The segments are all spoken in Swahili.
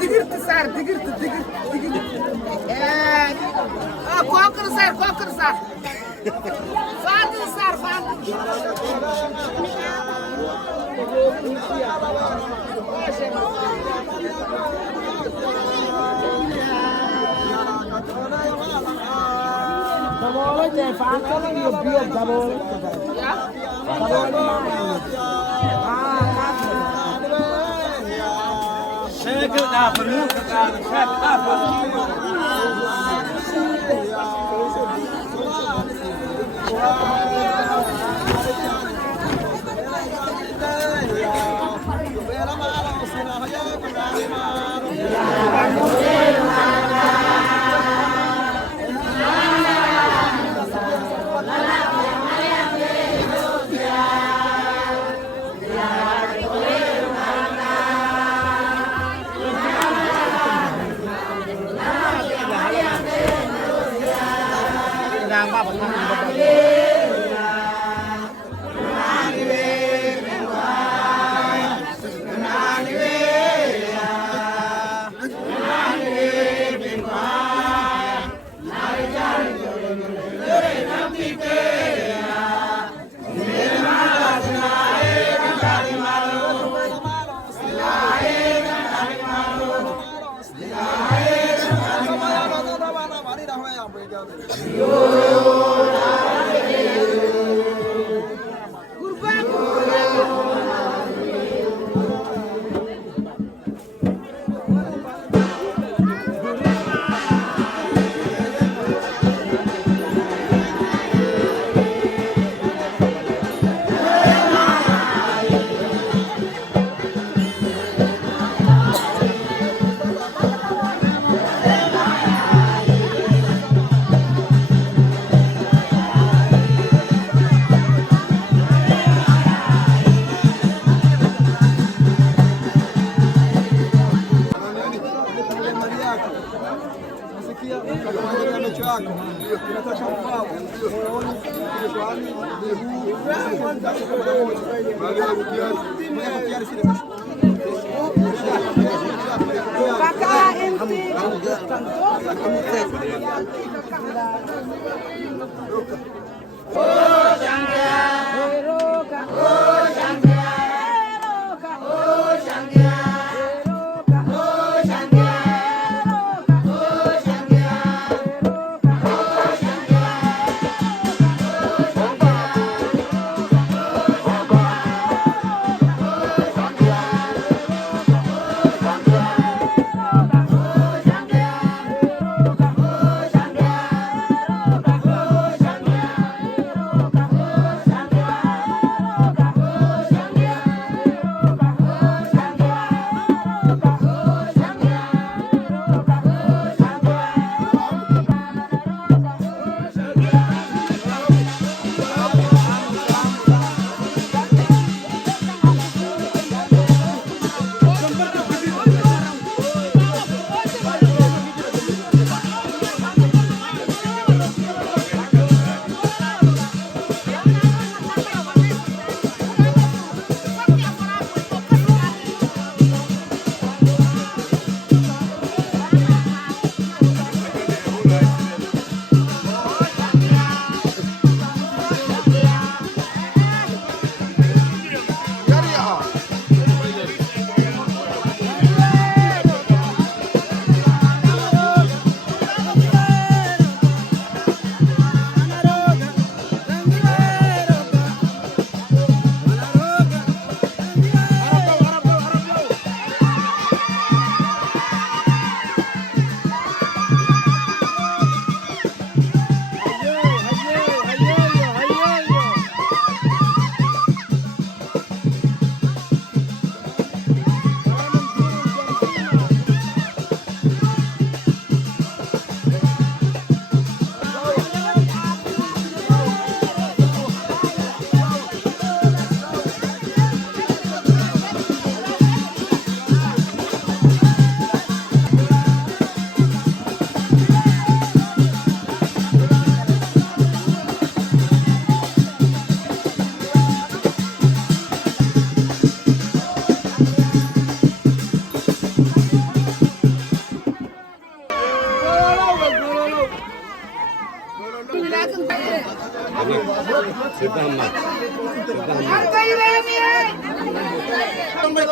Digirta saar digirta kookar saar faadil saar faadil Daboolay dee faantada iyo biyo daboolay Sheekada dhaafan muka qaada sheek dhaafan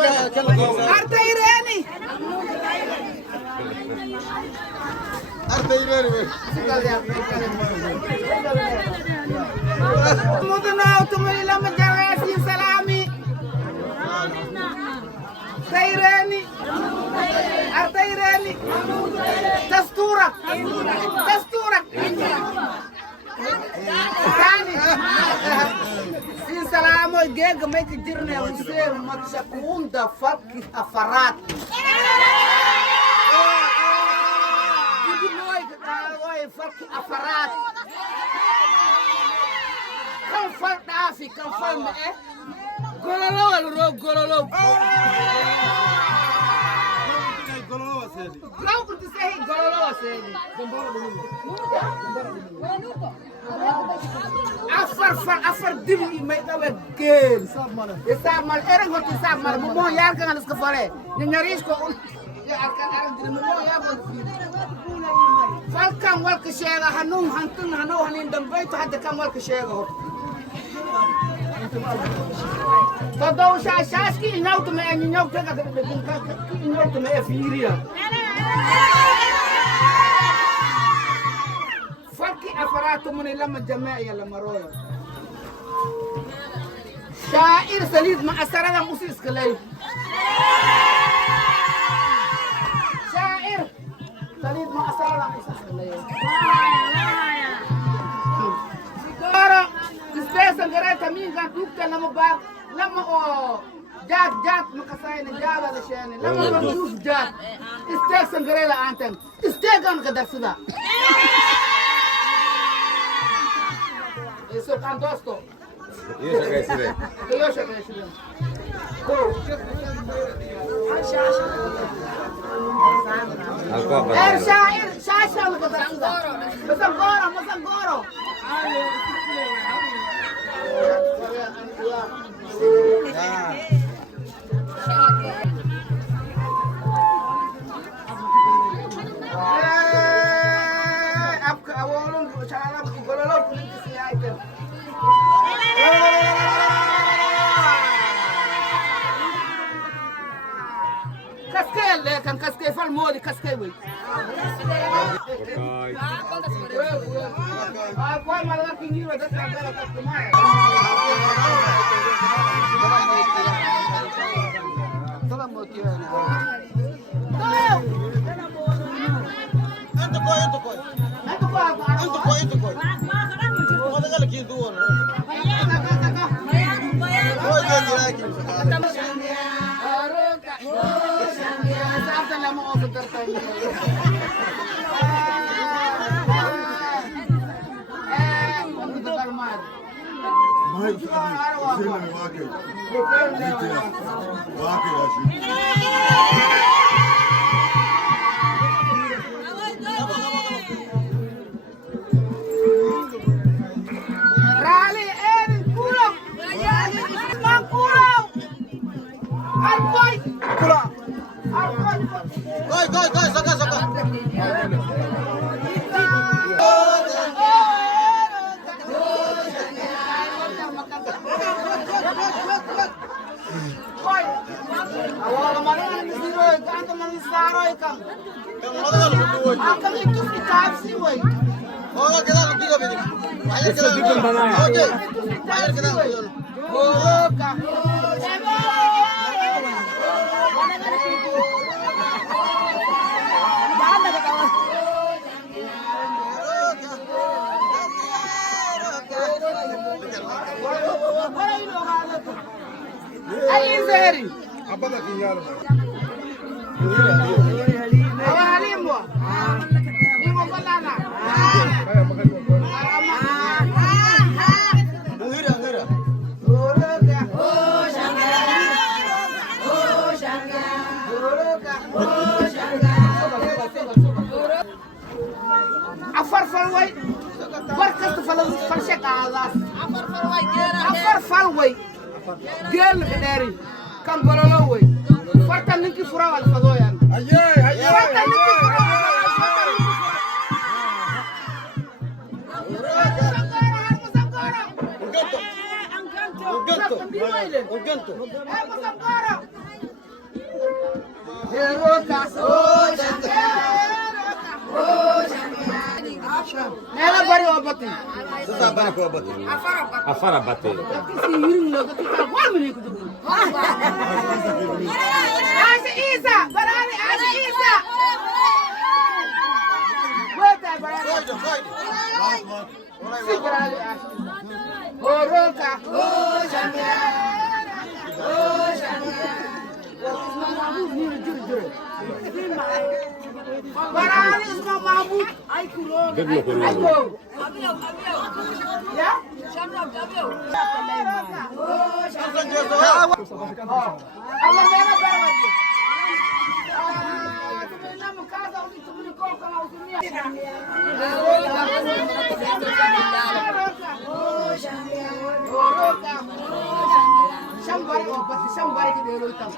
Arteireni. Mudana tumila majarati salami. Arteireni. Arteireni. Dastura. Dastura. Salaam geega ma ka jirnaa useen madshakuunda falki afaraad idinooy ka qaadooy falki afaraad kan fal dhaafi kan fal ma eh gololow alroog gololow Grow kurti sahi gololow seedi afar dibi may dawe gel isamal erang hoti isamal mo yar kan alas ka fare nyaris ko ya arkan dir mo ya ko falkan wal ka sheega hanun hantun hanu hanin dambay to hadda kan wal ka sheega ho to do shaski inaw to me inaw ka ka inaw to me firia falki afaraatu mun lama jama'iya lama royo شاعر سليد مع السرادة موسيس كلاي شاعر سليد مع السرادة موسيس كلاي كورا استيسا قرأت مين كان توقتا لما بار لما جات مكساين جات هذا شيء لما نشوف جات استيسا قرأت أنتم استيقان قدر سدا Eso canto esto. Yo sé que es eso. شاعر شاشة مسنقورة مسنقورة أبكى أولون شعلا بقولوا له كل شيء أيتم كسكيل كان كسكيل فالمودي كسكيل وي كوي ما لك نيرو ده كان ده كمان سلام موتي انت كوي ما ده لك يدور Gel kadari kan bololo way farta ninki fura wal fadoyan farta ninki fura Nela bari obati. Sasa bana ko bati. Afara bati. Kisi yiring lo kisi ka wal mene ko dugu. Asi Isa, barani Asi Isa. Weta barani. Si barani Asi. Oroka. Oh jamia. Oh jamia. Barani Isma Mahmud. Ay kuro. Deglo ko. Ya? Allah mena barwati. Tumena mkaza ulitumini koka na utumia. Shambari obati shambari ki dero itam.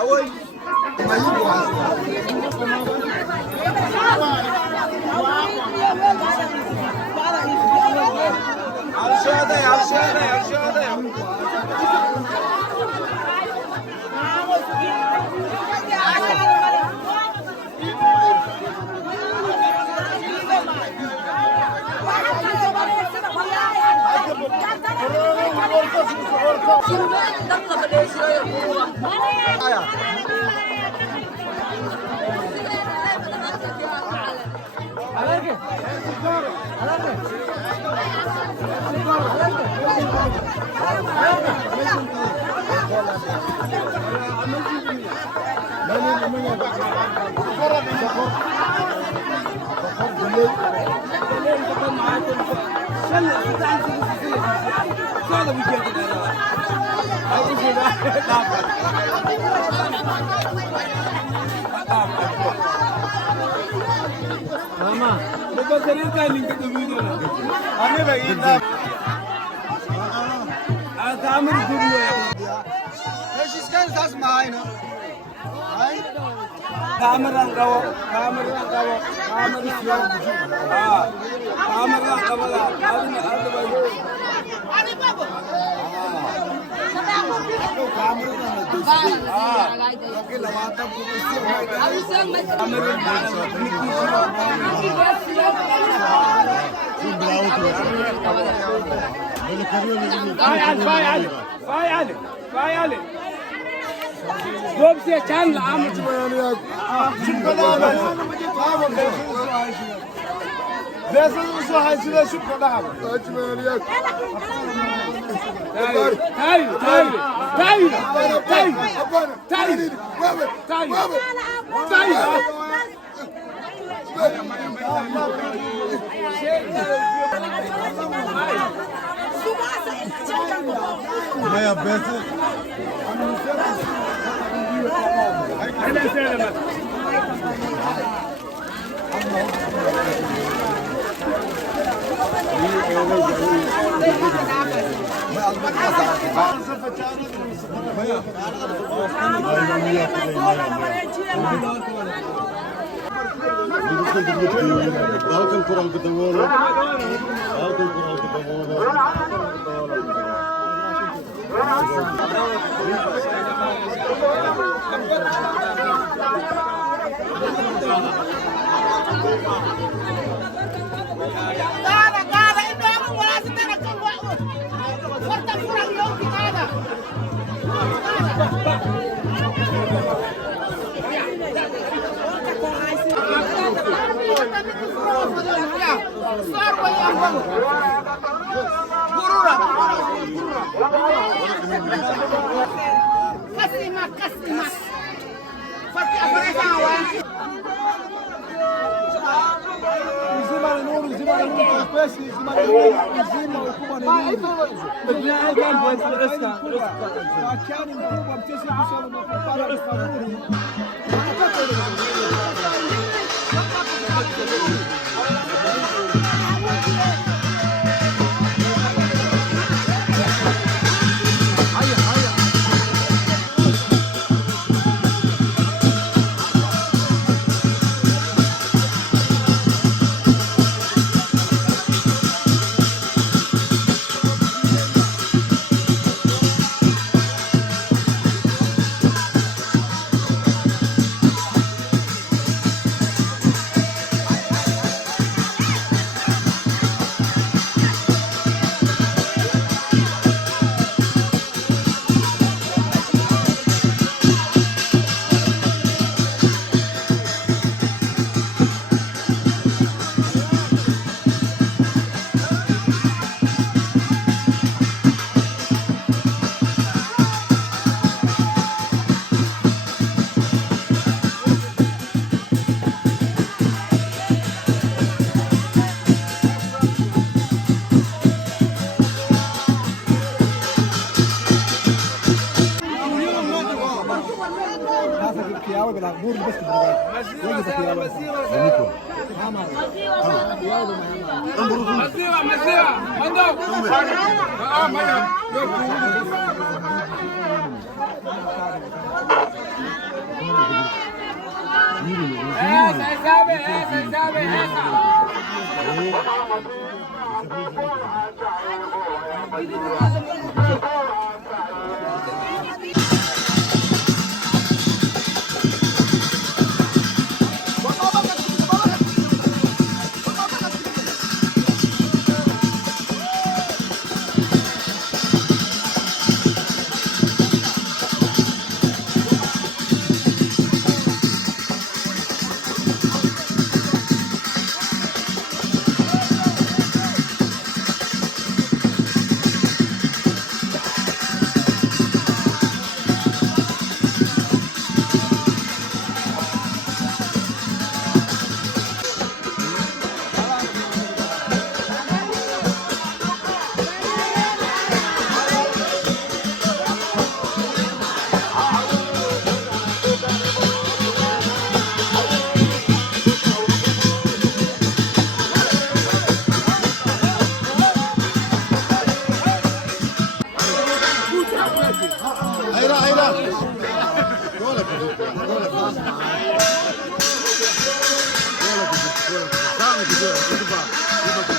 Awoy. Mama, lepas dari kali kita video na. Ane bagi dah. Kamu dulu ya. Heshiskan das mine. Hai. Kamera kawo, kamera kawo, kamera siapa? Kamera kawo lah. Ada baju. Ani babu. Oke lawata puisi. Kamera Fayal. Dob se chan la am Balkan kural ketemu. Balkan kural ketemu. Kada itu aku merasa tak keluar. Warta kurang yo kada. Sarwa yang baru. Gurura. Kasih. Fakir apa kawan? kiawe bila buri basi kidogo. Wengi za kiawe. Maziwa, maziwa. Mando. Maya. Esa sabe. Hayra. Böyle kızım. Tamam gidiyor. Hadi bak.